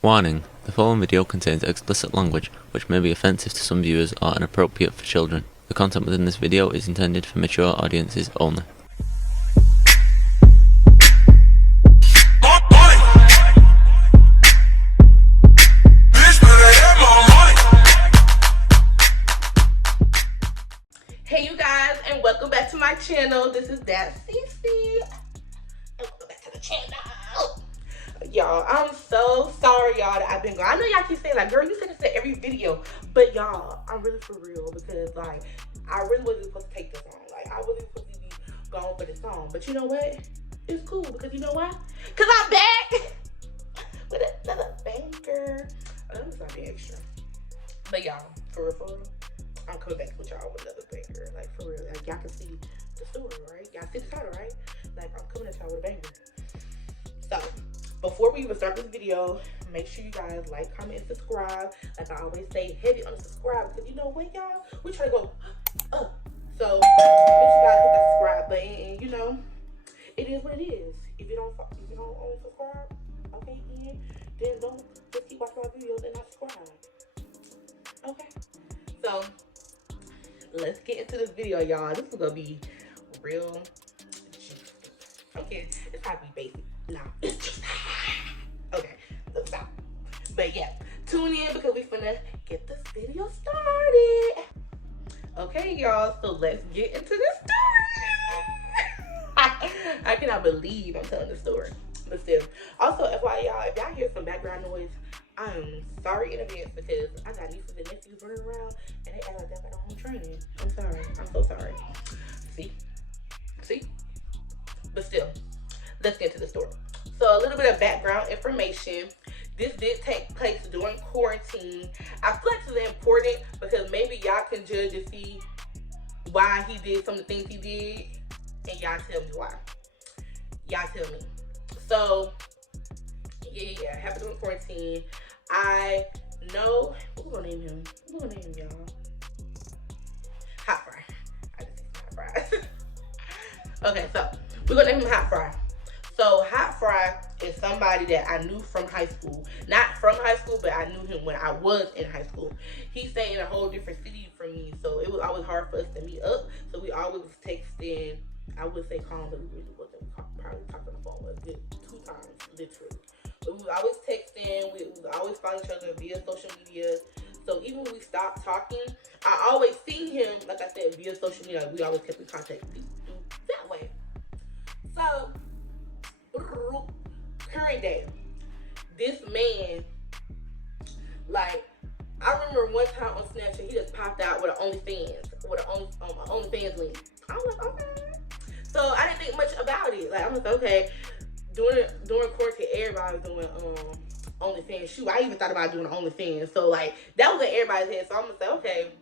Warning: the following video contains explicit language, which may be offensive to some viewers or inappropriate for children. The content within this video is intended for mature audiences only. Hey you guys, and welcome back to my channel. This is that Cici, and welcome back to the channel. Y'all, I'm so sorry, y'all, that I've been gone. I know y'all keep saying, like, girl, you say this to every video. But, y'all, I'm really for real because, like, I really wasn't supposed to take this on. Like, I wasn't supposed to be gone for this song. But you know what? It's cool because you know why? Because I'm back with another banger. It's not the extra. But, y'all, for real, I'm coming back with y'all with another banger. Like, for real. Like, y'all can see the story, right? Y'all see the title, right? Like, I'm coming at y'all with a banger. So, before we even start this video, make sure you guys like, comment, and subscribe. Like I always say, heavy on the subscribe because you know what, y'all? We try to go up. So make sure you guys hit that subscribe button, and you know, it is what it is. If you don't subscribe, okay, then don't just keep watching my videos and not subscribe. Okay. So let's get into this video, y'all. This is gonna be real. Okay, it's gotta be basic. No, it's just okay. So stop. But yeah, tune in because we finna get this video started. Okay, y'all. So let's get into this story. I cannot believe I'm telling the story, but still. Also, FYI, y'all, if y'all hear some background noise, I'm sorry in advance because I got nieces and nephews running around and they act like they're at home training. I'm sorry. I'm so sorry. See. But still, let's get to the story. So a little bit of background information. This did take place during quarantine. I feel like this is important because maybe y'all can judge and see why he did some of the things he did, and y'all tell me why. Y'all tell me. So yeah, happened during quarantine. I know we're gonna name him. Y'all. Hot Fry. I just said Hot Fry. Okay, so we're gonna name him Hot Fry. So Hot Fry is somebody that I knew from high school. Not from high school, but I knew him when I was in high school. He stayed in a whole different city from me, so it was always hard for us to meet up. So we always was texting. I would say calling, but we really wasn't. We probably talked on the phone a good 2 times, literally. But we was always texting. We was always following each other via social media. So even when we stopped talking, I always seen him, like I said, via social media. Like we always kept in contact that way. So current day, this man, like, I remember one time on Snapchat, he just popped out with an OnlyFans link. I was like, okay. So I didn't think much about it. Like, I was like, okay, during quarantine, everybody was doing OnlyFans. Shoot, I even thought about doing OnlyFans. So like, that was in everybody's head. So I'm gonna say, okay.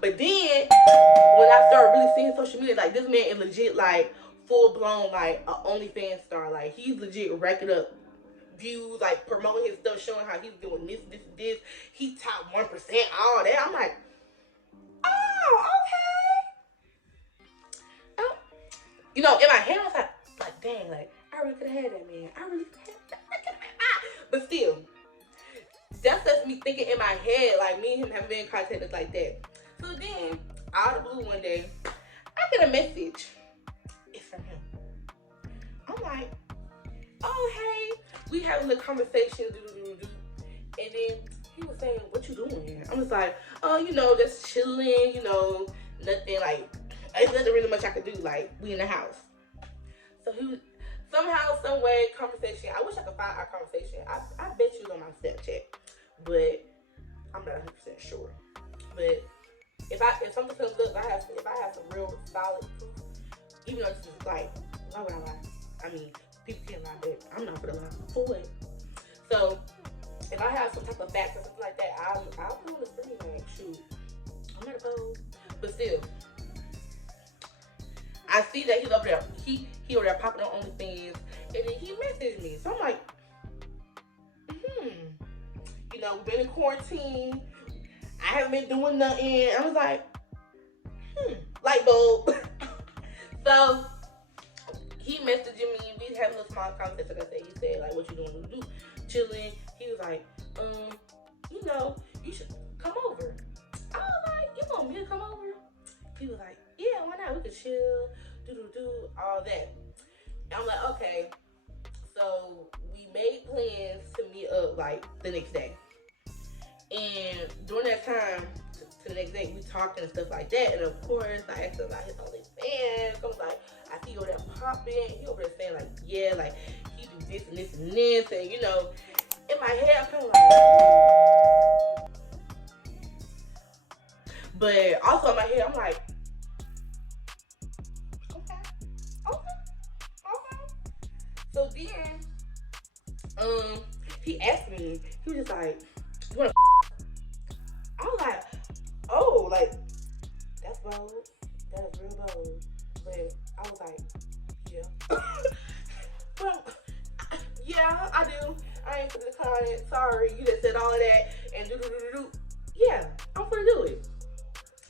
But then when I started really seeing social media, like, this man is legit, like, full-blown, like, a OnlyFans star. Like, he's legit racking up views, like, promoting his stuff, showing how he's doing this. He top 1%, all that. I'm like, oh, okay. Oh. You know, in my head, I was like, dang, like, I really could have had that, man. I really could have had that. But still, that's just me thinking in my head, like, me and him haven't been in contact like that. So then, out of the blue one day, I get a message. It's from him. I'm like, oh, hey, we having a conversation, and then he was saying, what you doing here? I was like, oh, you know, just chilling, you know, nothing, like, there's nothing really much I could do, like, we in the house. So he was, somehow, some way, conversation, I wish I could find our conversation. I bet you it was on my Snapchat, but I'm not 100% sure. But if something comes up, if I have some real solid proof, even though it's just like, why would I lie? I mean, people can lie, but I'm not gonna lie. For what? So, if I have some type of facts or something like that, I'll put on the screen, like, shoot, I'm not opposed. But still, I see that he's over there. He over there popping on OnlyFans, and then he messaged me. So I'm like, you know, we've been in quarantine. I haven't been doing nothing. I was like, light bulb. So he messaging me. We having a small conversation. Like I said, he said, like, what you doing? Chilling. like, you know, you should come over. I was like, you want me to come over? He was like, yeah, why not? We could chill, all that. And I'm like, okay. So we made plans to meet up like the next day. And during that time, to the next day, we talking and stuff like that. And of course, I asked him about his Onlyfans. I was like, I see you over there popping. He over there saying like, yeah, like he do this and this and this. And you know, in my head, I'm kind of like, but also in my head, I'm like, okay. So then, he asked me, he was just like, you wanna I was like, oh, like, that's bold. That is real bold. But I was like, yeah. Well, yeah, I do. I ain't gonna decline it. Sorry, you just said all of that and do. Yeah, I'm gonna do it.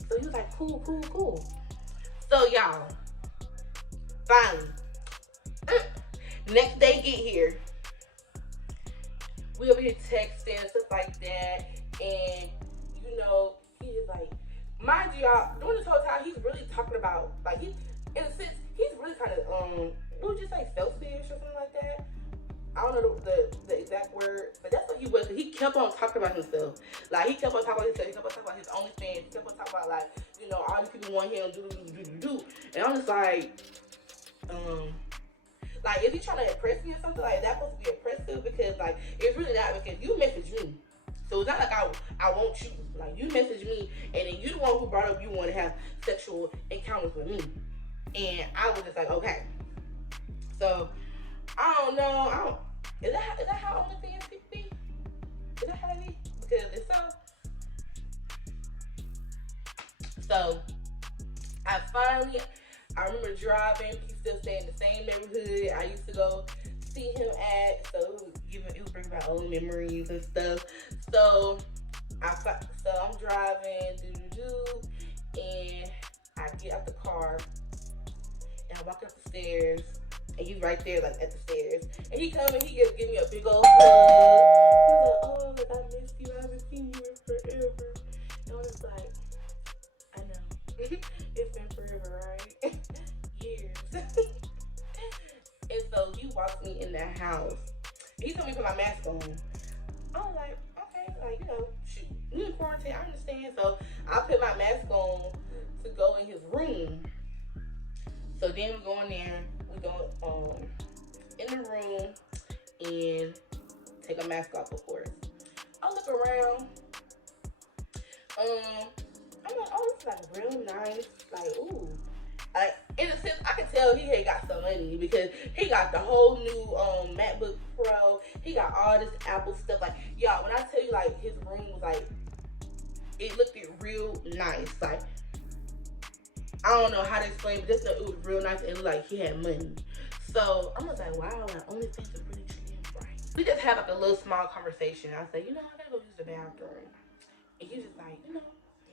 So he was like, cool. So y'all, finally, next day get here. We over here texting and stuff like that, and you know, he is like, mind you, y'all, during this whole time, he's really talking about, like, he, in a sense, he's really kind of, what would you say, selfish or something like that? I don't know the exact word, but that's what he was. He kept on talking about himself. Like, he kept on talking about himself. He kept on talking about his OnlyFans. He kept on talking about, like, you know, all these people want him, do. And I'm just like, if he's trying to impress me or something, like, that's supposed to be impressive, because, like, it's really not, because you message me. So it's not like I want you. Like, you message me, and then you the one who brought up you want to have sexual encounters with me. And I was just like, okay. So, I don't know. Is that how OnlyFans people be? Is that how they be? Because if so, I remember driving. He still staying in the same neighborhood I used to go see him at. So it was bringing back old memories and stuff. So I'm driving, and I get out the car, and I walk up the stairs, and he's right there, like, at the stairs. And he come and he give me a big old hug. He's like, oh, like, I missed you. I haven't seen you in forever. And I was like, I know. It's been forever, right? Years. And so he walks me in the house. He told me to put my mask on. I was like, okay, like, you know, shoot, we in quarantine, I understand. So I put my mask on to go in his room. So then we go in there, we go in the room and take a mask off, of course. I look around. I'm like, oh, this is like real nice. Like, ooh. Like, in a sense, I can tell he had got some money, because he got the whole new MacBook Pro. He got all this Apple stuff. Like, y'all, when I tell you, like, his room was like, it looked real nice. Like, I don't know how to explain, but just know it was real nice and it looked like he had money. So I'm just like, wow, like, OnlyFans is really treating him right. We just had like a little small conversation. I said, you know, I gotta go use the bathroom. And he was just like, you know,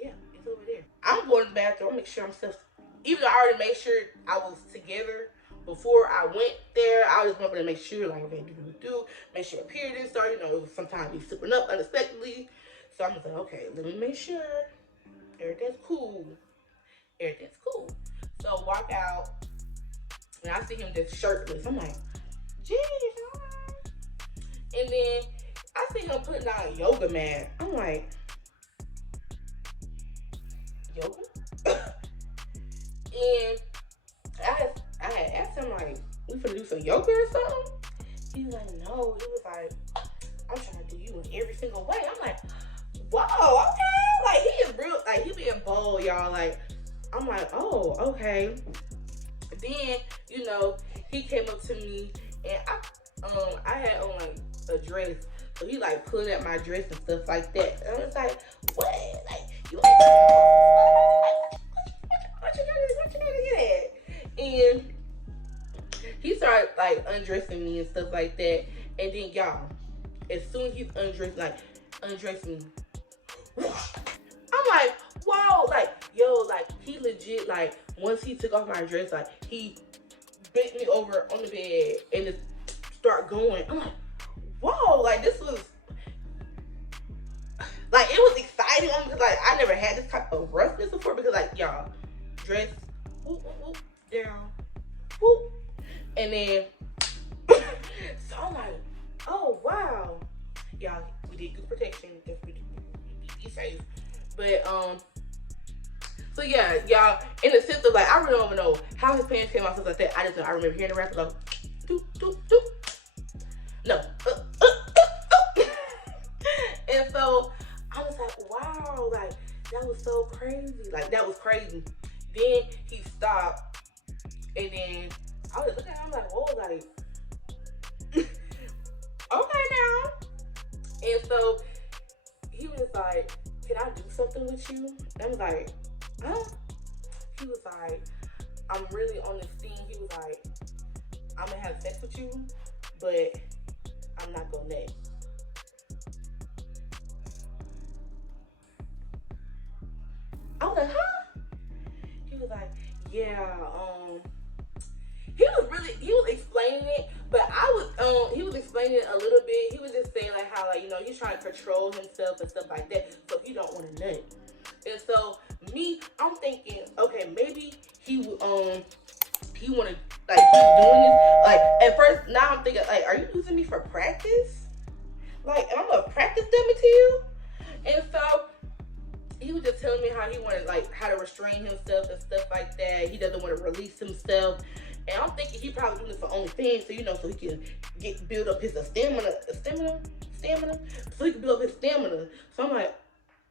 yeah, it's over there. I'm going to the bathroom, make sure I'm stuff. Even though I already made sure I was together before I went there, I just wanted to make sure, like, okay, make sure a period didn't start. You know, sometimes he's slipping up unexpectedly. So I'm just like, okay, let me make sure everything's cool. So walk out, and I see him just shirtless. I'm like, geez, alright. And then I see him putting on a yoga mat. I'm like, yoga? And I had asked him, like, we finna do some yoga or something? He was like, no. He was like, I'm trying to do you in every single way. I'm like, whoa, okay. Like, he is real, like, he being bold, y'all. Like, I'm like, oh, okay. Then, you know, he came up to me, and I had on, like, a dress. So he, like, pulling at my dress and stuff like that. And I was like, what? Like, you what you gonna get at? And he started, like, undressing me and stuff like that. And then, y'all, as soon as he's undressing me, I'm like, whoa, like, yo, like, he legit, like, once he took off my dress, like, he bent me over on the bed and just start going. I'm like, whoa, like, this was, Like, it was exciting because, like, I never had this type of roughness before because, like, y'all, dress, whoop, whoop, whoop, down, whoop. And then, so I'm like, oh, wow. Y'all, we did good protection. Just be safe. But, so yeah, y'all, in the sense of, like, I really don't even know how his pants came out, stuff like that. I just know, I remember hearing the rap, like, doop, doop, doop. No. And so, I was like, wow, like, that was so crazy. Like, that was crazy. Then he stopped, and then I was looking at him, I'm like, whoa, like, okay now. And so, he was like, can I do something with you? And I was like, huh? He was like, I'm really on this thing. He was like, I'm gonna have sex with you, but I'm not gonna nut. I was like, huh? He was like, yeah, he was explaining it, but he was explaining it a little bit. He was just saying like how, like, you know, he's trying to control himself and stuff like that, so he don't want to nut. And so me, I'm thinking, okay, maybe he want to, like, keep doing this. Like, at first, now I'm thinking, like, are you using me for practice? Like, am I gonna practice dummy to you? And so he was just telling me how he wanted, like, how to restrain himself and stuff like that. He doesn't want to release himself. And I'm thinking he probably doing this for OnlyFans, so, you know, so he can build up his stamina. So he can build up his stamina. So I'm like,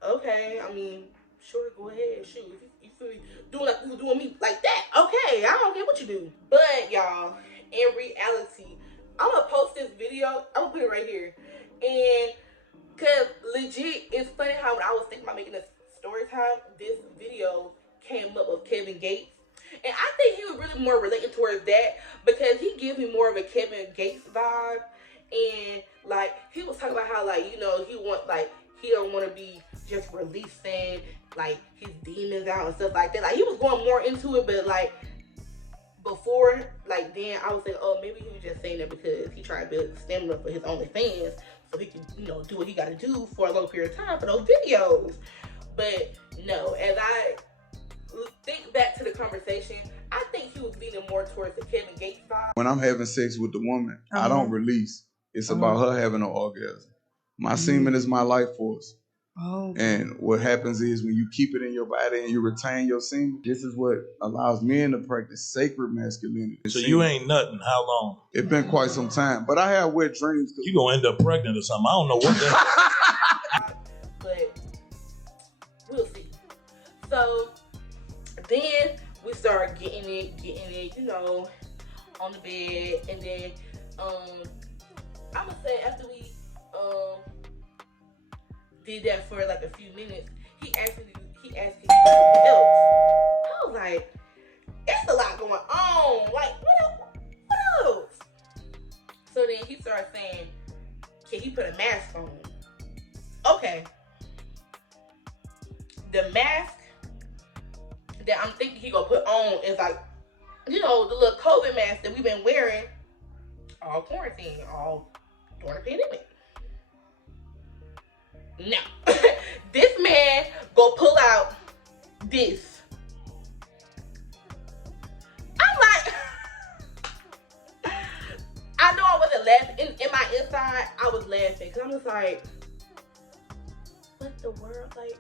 okay, I mean, sure, go ahead, shoot. If you feel doing like you were doing me like that, okay, I don't care what you do. But y'all, in reality, I'm gonna post this video. I'm gonna put it right here. And cause legit, it's funny how when I was thinking about making a story time, this video came up with Kevin Gates. And I think he was really more related towards that because he gives me more of a Kevin Gates vibe. And like, he was talking about how, like, you know, he don't want to be just releasing like his demons out and stuff like that. Like, he was going more into it, but like before, like, then I was saying, oh, maybe he was just saying that because he tried to build stamina for his OnlyFans so he can, you know, do what he got to do for a long period of time for those videos. But no, as I think back to the conversation, I think he was leaning more towards the Kevin Gates vibe. When I'm having sex with the woman, I don't release. It's about her having an orgasm. My semen is my life force. And what happens is when you keep it in your body and you retain your semen, this is what allows men to practice sacred masculinity. So you ain't nothing. How long? It's been quite some time. But I have wet dreams. You gonna end up pregnant or something. I don't know what that. But we'll see. So then we start getting it, you know, on the bed. And then I'm gonna say after we did that for like a few minutes, he asked me to do something else. I was like, it's a lot going on. Like, what else? So then he started saying, can he put a mask on? Okay. The mask that I'm thinking he gonna put on is like, you know, the little COVID mask that we've been wearing all quarantine, all during the pandemic. No. This man go pull out this. I'm like, I know I wasn't laughing. In my inside, I was laughing. Because I'm just like, what the world? Like,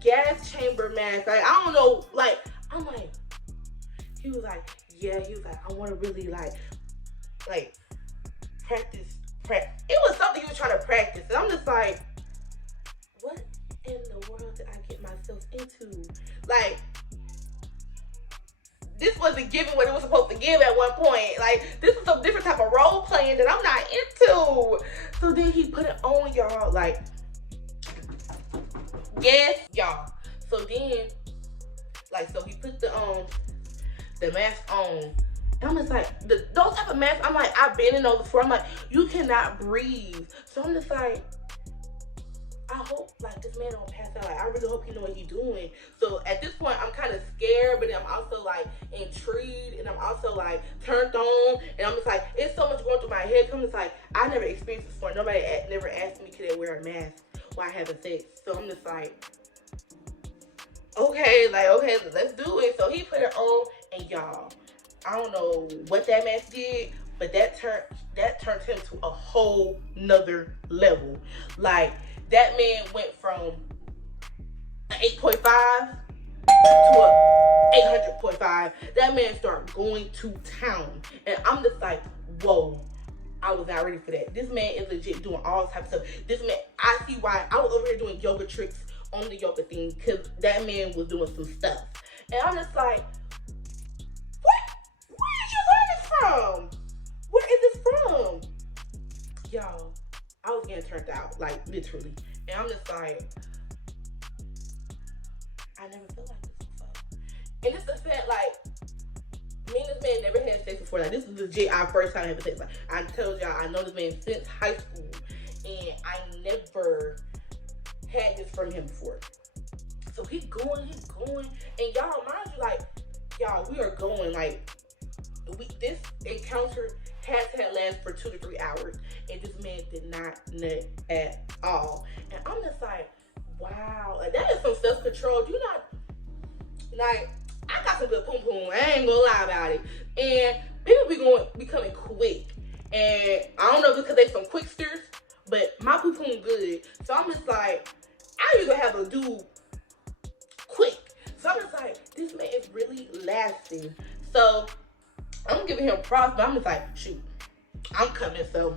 gas chamber mask. Like, I don't know. Like, I'm like, he was like, yeah. He was like, I want to really like practice. It was something he was trying to practice. And I'm just like, what in the world did I get myself into? Like, this wasn't giving what it was supposed to give at one point. Like, this is some different type of role playing that I'm not into. So then he put it on, y'all. Like, yes, y'all. So then, like, so he put the mask on. And I'm just like, those type of masks, I'm like, I've been in those before. I'm like, you cannot breathe. So I'm just like, I hope, like, this man don't pass out. Like, I really hope he know what he's doing. So at this point, I'm kind of scared, but I'm also, like, intrigued. And I'm also, like, turned on. And I'm just like, it's so much going through my head. I'm just like, I never experienced this before. Nobody never asked me, could they wear a mask while having sex. So I'm just like, okay, let's do it. So he put it on, and y'all, I don't know what that man did, but that turned him to a whole nother level. Like, that man went from an 8.5 to a 800.5. That man started going to town, and I'm just like, whoa. I was not ready for that. This man is legit doing all types of stuff. This man, I see why. I was over here doing yoga tricks on the yoga thing, because that man was doing some stuff. And I'm just like, where did you learn this from? Where is this from? Y'all, I was getting turned out, like, literally. And I'm just like, I never felt like this before. And it's the fact, like, me and this man never had sex before. Like, this is legit our first time having sex. Like, I told y'all, I know this man since high school, and I never had this from him before. So he's going, and y'all, mind you, like, y'all, we are going, like, this encounter had to last for 2 to 3 hours, and this man did not nut at all. And I'm just like, wow, like, that is some self-control. You not, like, I got some good poom. I ain't gonna lie about it. And people becoming quick. And I don't know if it's because they some quicksters, but my poom good. So I'm just like, I usually have a dude quick. So I'm just like, this man is really lasting. So I'm giving him props, but I'm just like, shoot, I'm coming. So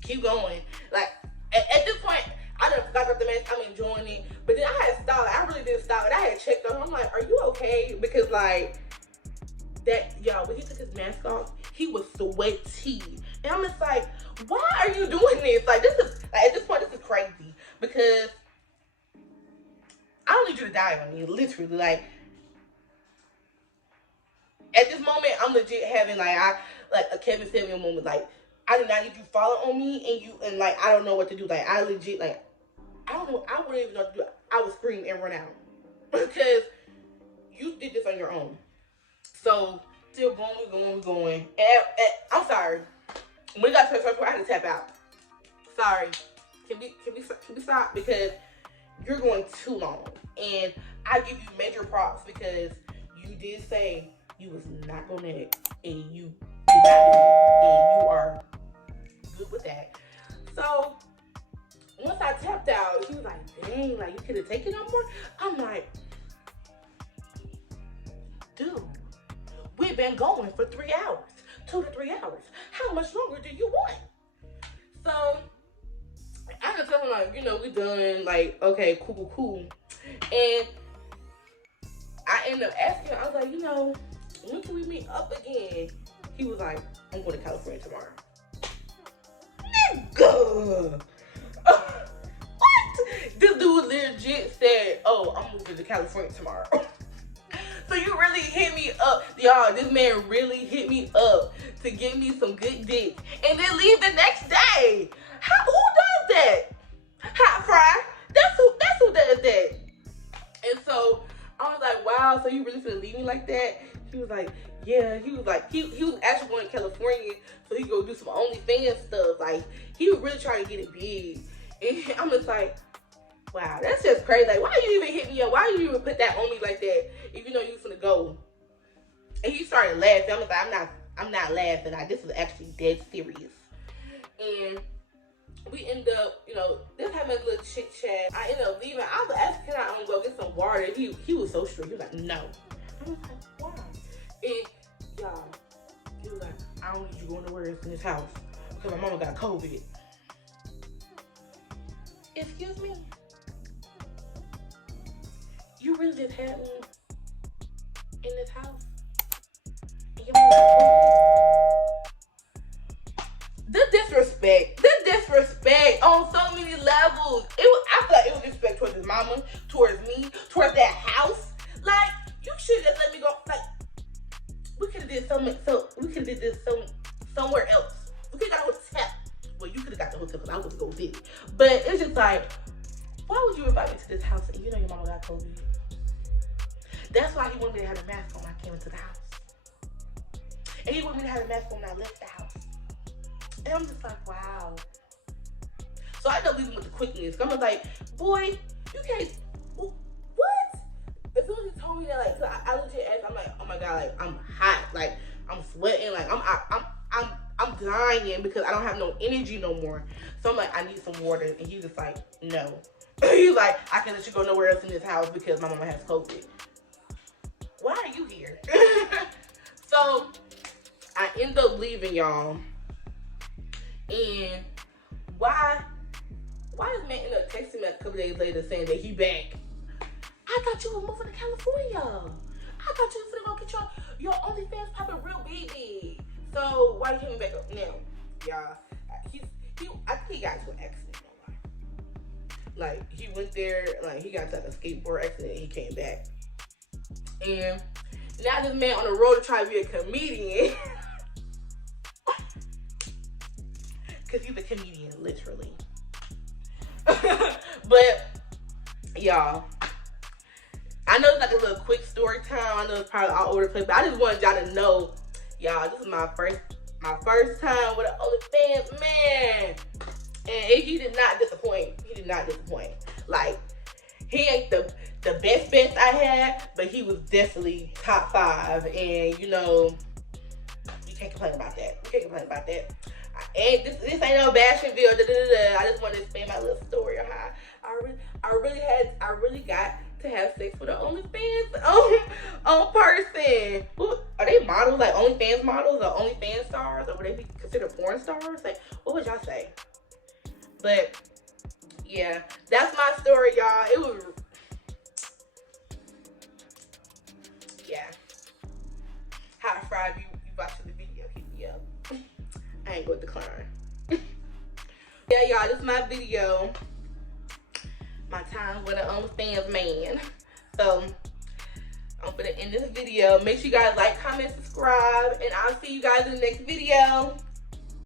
keep going. Like, at this point, I done forgot about the mess. I'm enjoying it. But then I had stopped. I really did stop. And I had checked on him. I'm like, are you okay? Because, like, that, y'all, when he took his mask off, he was sweaty. And I'm just like, why are you doing this? Like, this is, like, at this point, this is crazy. Because I don't need you to die on me, literally. Like, at this moment, I'm legit having, like a Kevin Samuel moment. Like, I do not need you to follow on me, and like, I don't know what to do. Like, I legit, like, I don't know, I wouldn't even know what to do. I would scream and run out. Because you did this on your own. So, still going. And I'm sorry. When we got to the first point, I had to tap out. Sorry. Can we stop? Because you're going too long. And I give you major props because you did say you was not gonna net, and you did not do it, and you are good with that. So once I tapped out, he was like, dang, like, you could have taken no more. I'm like, dude, we've been going for 3 hours, 2 to 3 hours. How much longer do you want? So I just told him, like, you know, we done, like, okay, cool. And I ended up asking him, I was like, you know, when can we meet up again? He was like, I'm going to California tomorrow. Nigga! What? This dude legit said, oh, I'm moving to California tomorrow. So you really hit me up. Y'all, this man really hit me up to give me some good dick. And then leave the next day. Who does that? Hot fry. That's who does that. And so I was like, wow, so you really finna leave me like that? He was like, yeah. He was like, he was actually going to California so he could go do some OnlyFans stuff. Like, he was really trying to get it big. And I'm just like, wow, that's just crazy. Like, why you even hit me up? Why you even put that on me like that if you know you was finna go? And he started laughing. I'm just like, I'm not laughing. Like, this is actually dead serious. And we end up, you know, just having a little chit chat. I ended up leaving. I was asking, can I go get some water? He was so strict. He was like, no. I was like, why? And y'all, he was like, I don't need you going nowhere in this house because my mama got COVID. Excuse me? You really just had me in this house? And your mama got COVID? The disrespect on so many levels. I feel like it was disrespect towards his mama, towards me, towards that house. Like, you should just let me go. Like, we could have did this somewhere else. We could have got a hotel. Well, you could have got the hotel because I was going to visit. But it's just like, why would you invite me to this house and you know your mama got COVID? That's why he wanted me to have a mask on when I came into the house. And he wanted me to have a mask on when I left the house. And I'm just like, wow. So I ended up leaving with the quickness. I'm like, boy, you can't. What? As soon as he told me that, like, I legit asked, I'm like, oh my god, like, I'm hot, like, I'm sweating, like, I'm dying because I don't have no energy no more. So I'm like, I need some water, and he's just like, no. He's like, I can't let you go nowhere else in this house because my mama has COVID. Why are you here? So I end up leaving, y'all. And why this man ended up texting me a couple days later saying that he back? I thought you were moving to California. I thought you were finna go get your OnlyFans popping real big. So why you came back up now? Y'all, I think he got into an accident. Like, he went there, like, he got into like a skateboard accident and he came back. And now this man on the road to try to be a comedian. Because he's a comedian, literally. But, y'all, I know it's like a little quick story time. I know it's probably all over the place, but I just wanted y'all to know, y'all, this is my first time with an OnlyFans man. And he did not disappoint. He did not disappoint. Like, he ain't the best I had, but he was definitely top 5. And, you know, you can't complain about that. You can't complain about that. This ain't no bashing video. I just wanted to explain my little story of how I really got to have sex with an OnlyFans on person. Are they models, like OnlyFans models or OnlyFans stars, or would they be considered porn stars? Like, what would y'all say? But yeah, that's my story, y'all. It was, yeah. Hot fry, if you watching the video, hit me up. I ain't gonna decline. Yeah, y'all, this is my video. My time with an OnlyFans man. So I'm gonna end this video. Make sure you guys like, comment, subscribe, and I'll see you guys in the next video.